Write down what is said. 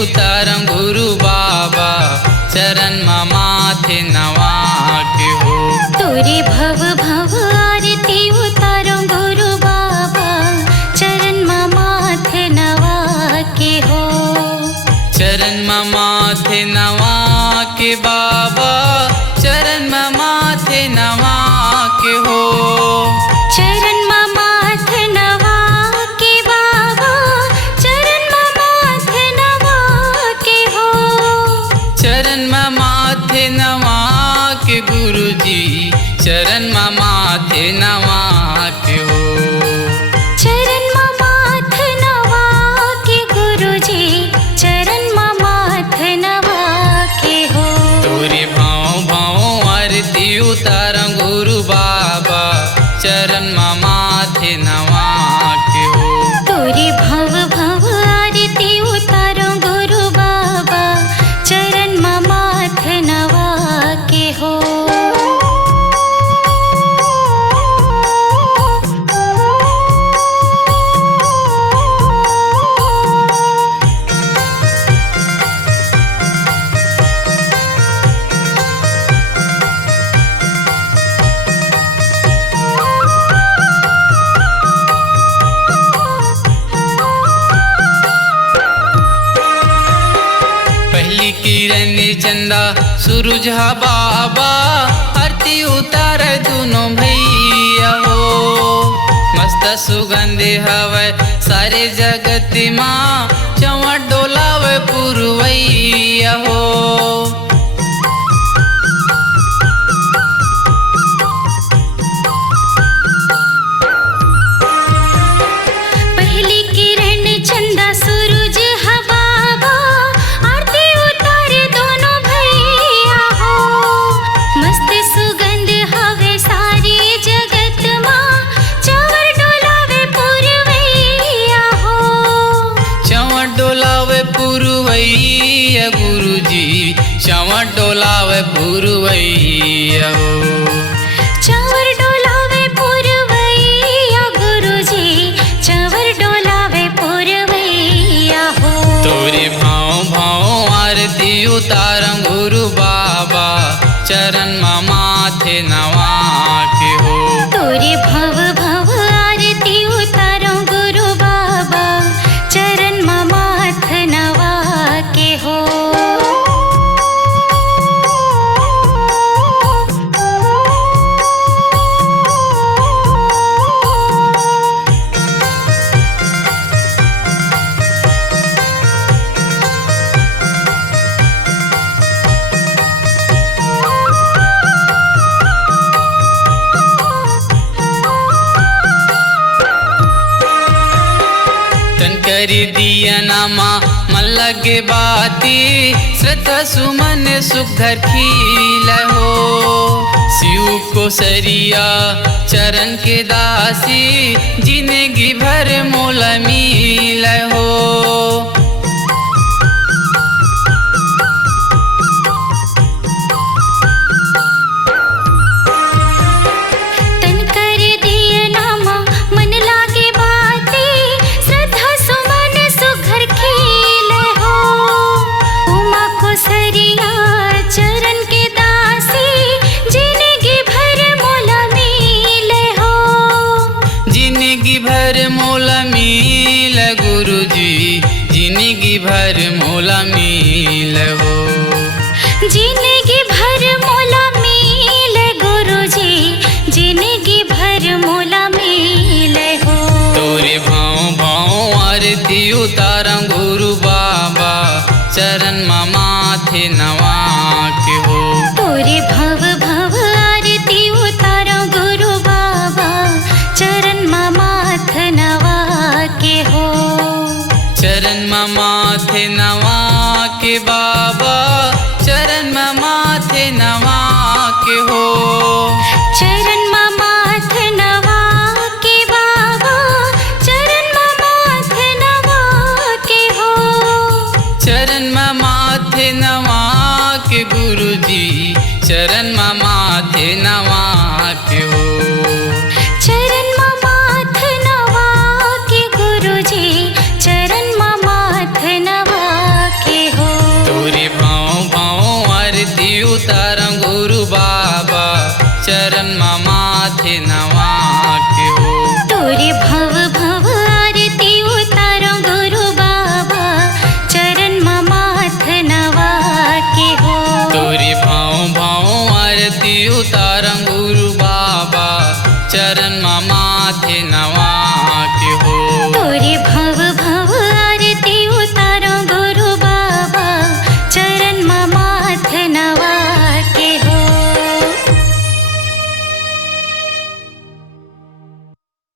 उतारं गुरु बाबा चरण माथे नवा के हो। तोरे भव भव आरती उतारो गुरु बाबा चरण माथे नवा के हो। चरण माथे नवा के बाबा चरण माथे नवा के हो। चरण माथे नवा के बाबा चरण माथे नवा के हो। चरण माथे नवा के गुरुजी चरण माथे नवा के हो। चरण माथे नवा के गुरुजी चरण माथे नवा के हो। तोरे भाव भाव आरती उतारं गुरु बाबा चरण माथे नवा के हो। तोरे भव भव आरती उतारो गुरु बाबा चरण माथे नवा के हो। पहली किरण चंदा सूरज बाबा आरती उतार दोनों भैया हो। मस्त सुगंध हवे सारे जगत माँ चमट डोलावे पुरवैया हो। पहली किरण चंदा सूरज बाबा आरती उतारे दोनों भैया हो। मस्त सुगंध हवे सारी जगत माँ चवर डोलावे पुरवैया हो। चमट डोलावे पुरवैया गुरुजी चमट डोलावे पुरवैया हो। चवर डोलावे पुरवैया गुरुजी चवर डोलावे पुरवैया हो। तोरे भाव भाव आरती उतारं गुरु बाबा चरण माथे नवा के हो। तोरे भव भव आरती उतारो गुरु बाबा चरण माथे नवा के हो। तन करी दिया नामा मन लगे बाती श्रद्धा सुमन सुघर खिल हो। शिव को सरिया चरण के दासी जिंदगी भर मोल मिल हो। तन कर दिए नामा मन लागे बाती श्रद्धा सुमन सुघर खिल हो। उमा को सरिया चरण के दासी जिंदगी भर मोला मिल हो। जिंदगी भर मोल मिल गुरुजी जिंदगी भर मोल मिल हो। जिंदगी भर मोला मिल गुरुजी जिंदगी भर मोला मिल हो। तोरे भाव भाव आरती उतारं गुरु बाबा चरण माथे नवा के हो। तोरे भव भव आरती उतारो गुरु बाबा चरण माथे नवा के हो। चरण माथे नवा के बाबा चरण माथे नवा के हो। चरण माथे नवा के बाबा चरण माथे नवा के हो। चरण माथे नवा के गुरुजी चरण माथे नवा के